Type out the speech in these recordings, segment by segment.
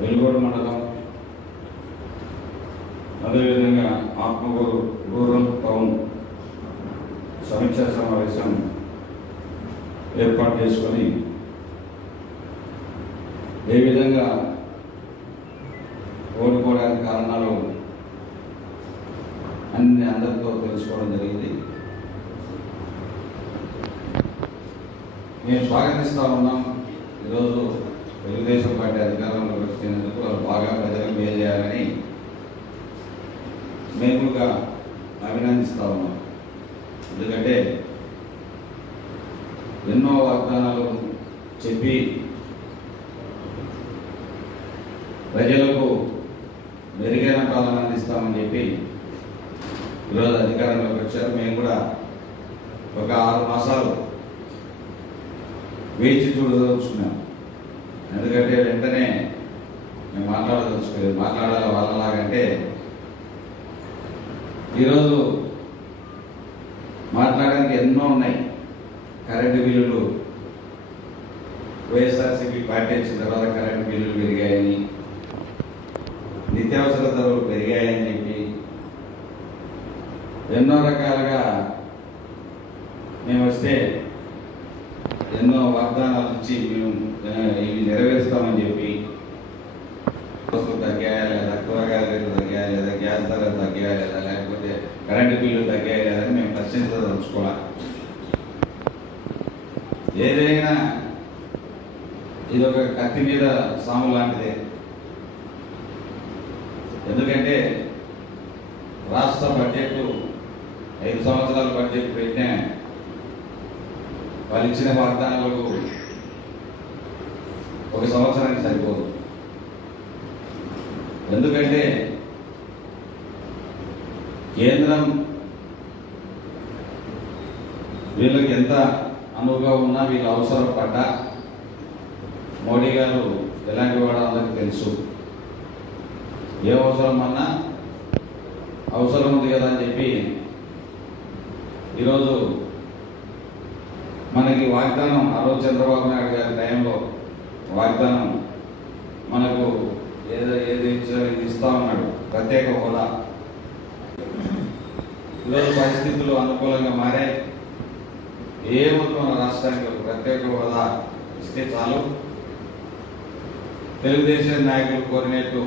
వెలుగోడు మండలం, అదేవిధంగా Atmakur rural town సమీక్షా సమావేశం ఏర్పాటు చేసుకొని ఏ విధంగా ఓడిపోవడానికి కారణాలు అందరితో తెలుసుకోవడం జరిగింది. మేము స్వాగతిస్తూ ఉన్నాం. ఈరోజు తెలుగుదేశం పార్టీ అధికారంలోకి వచ్చినందుకు వాళ్ళు బాగా ప్రజలకు మేలు చేయాలని మేము కూడా అభినందిస్తూ ఉన్నాం. ఎందుకంటే ఎన్నో వాగ్దానాలు చెప్పి ప్రజలకు మెరుగైన పాలన అందిస్తామని చెప్పి ఈరోజు అధికారంలోకి వచ్చారు. మేము కూడా ఒక 6 మాసాలు వేచి చూడదలుచుకున్నాం. ఎందుకంటే వెంటనే మేము మాట్లాడదలుచుకోలేదు. మాట్లాడాలి వాళ్ళలాగంటే ఈరోజు మాట్లాడడానికి ఎన్నో ఉన్నాయి. కరెంటు బిల్లులు వైఎస్ఆర్సీపీ పార్టీ వచ్చిన తర్వాత కరెంటు బిల్లులు పెరిగాయని, నిత్యావసర ధరలు పెరిగాయని చెప్పి ఎన్నో రకాలుగా మేము వస్తే ఎన్నో వాగ్దానాలు ఇచ్చి మేము ఇవి నెరవేరుస్తామని చెప్పి వస్తువులు తగ్గాయా లేదా, కూరగాయల రేట్లు తగ్గాయా లేదా, గ్యాస్ ధరలు తగ్గాయా లేదా, లేకపోతే కరెంటు బిల్లు తగ్గాయా లేదని మేము ప్రశ్నించదలుచుకోవాలి. ఏదైనా ఇది ఒక కత్తి మీద సాము లాంటిదే. ఎందుకంటే రాష్ట్ర బడ్జెట్ 5 సంవత్సరాల బడ్జెట్ పెట్టినా వాళ్ళు ఇచ్చిన వాగ్దానాలకు 1 సంవత్సరానికి సరిపోదు. ఎందుకంటే కేంద్రం వీళ్ళకి ఎంత అనువుగా ఉన్నా వీళ్ళు అవసరం పడ్డా మోడీ గారు ఎలాంటి వాడో అందరికీ తెలుసు. ఏ అవసరం అన్నా అవసరం ఉంది కదా అని చెప్పి ఈరోజు మనకి వాగ్దానం ఆ రోజు చంద్రబాబు నాయుడు గారి టైంలో వాగ్దానం మనకు ఏది ఇస్తా ఉన్నాడు, ప్రత్యేక హోదా. ఈరోజు పరిస్థితులు అనుకూలంగా మారాయి. ఏమవుతుంది, మన రాష్ట్రానికి ఒక ప్రత్యేక హోదా ఇస్తే చాలు. తెలుగుదేశం నాయకులు కోరినట్టు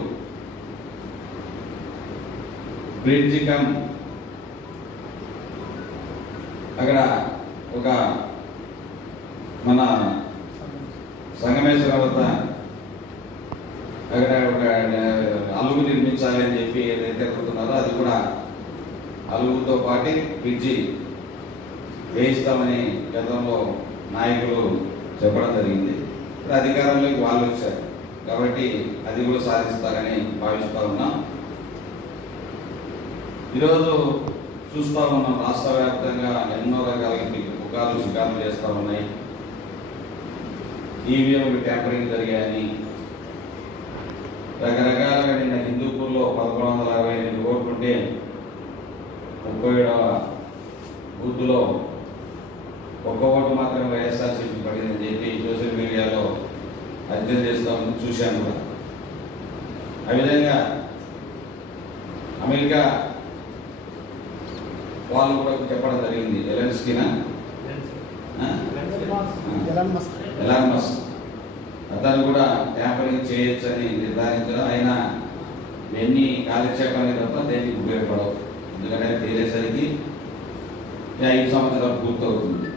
బ్రిడ్జి కమ్ అక్కడ ఒక మన సంగమేశ్వర వద్ద అక్కడ ఒక అలుగు నిర్మించాలి అని చెప్పి ఏదైతే అనుకుంటున్నారో అది కూడా అలుగుతో పాటు బ్రిడ్జి వేయిస్తామని గతంలో నాయకులు చెప్పడం జరిగింది. ఇప్పుడు అధికారంలోకి వాళ్ళు వచ్చారు కాబట్టి అది కూడా సాధిస్తారని భావిస్తూ ఉన్నాం. ఈరోజు చూస్తూ ఉన్నాం రాష్ట్ర వ్యాప్తంగా ఎన్నో రకాల పుకార్లు షికార్లు చేస్తూ ఉన్నాయి. ఈవీఎంలు ట్యాంపరింగ్ జరిగాయని రకరకాలుగా నిన్న హిందూపూర్లో 1168 ఓట్లు ఉంటే 37వ బూత్లో 1 ఓటు మాత్రమే వైఎస్ఆర్సీపీ పడిందని చెప్పి సోషల్ మీడియాలో అధ్యయనం చేస్తామని చూశాను కూడా. ఆ విధంగా అమెరికా వాళ్ళు కూడా చెప్పడం జరిగింది. ఎలాన్ మస్క్ అతను కూడా ట్యాంపరింగ్ చేయొచ్చని నిర్ధారించడం. అయినా ఎన్ని కాలక్షేపాన్ని తప్ప దేనికి ఉపయోగపడవు. ఎందుకంటే తేలేసరికి 5 సంవత్సరాలు పూర్తవుతుంది.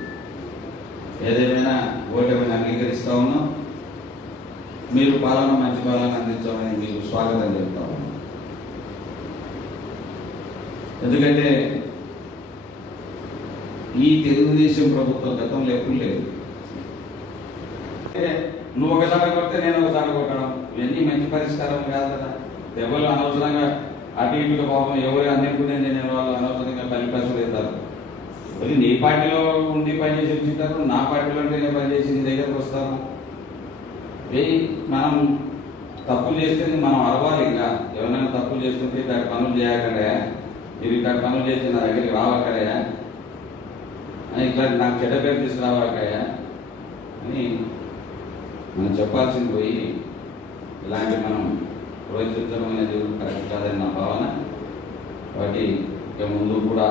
ఏదేమైనా ఓటమిని అంగీకరిస్తూ ఉన్నాం. మీరు పాలన మంచి పాలన అందించామని మీకు స్వాగతం చెప్తా ఉన్నాం. ఎందుకంటే ఈ తెలుగుదేశం ప్రభుత్వం గతంలో ఎప్పుడు లేదు. నువ్వు ఒకసారి కొడితే నేను ఒకసారి కొట్టడం ఇవన్నీ మంచి పరిష్కారం కాదు కదా. ఎవరు అనవసరంగా అటు ఇటుగా పాపం ఎవరు అందరికీ నేను వాళ్ళు అనవసరంగా బలిపరులు అవుతారు. మరి నీ పార్టీలో ఉండి పనిచేసి వచ్చింటారు, నా పార్టీలో ఉంటేనే పనిచేసి నీ దగ్గరకు వస్తాము. మనం తప్పులు చేస్తే మనం అరవాలి. ఇంకా ఎవరైనా తప్పులు చేస్తుంటే ఇట్లాంటి పనులు చేయకడా, మీరు ఇట్లాంటి పనులు చేస్తే నా దగ్గరికి రావక్కడా, ఇట్లాంటి నాకు చెడ్డ పేరు తీసుకురావక్కడా అని మనం చెప్పాల్సింది పోయి ఇలాంటి మనం ప్రోత్సహించడం అనేది కరెక్ట్ కాదని నా భావన. కాబట్టి ఇక ముందు కూడా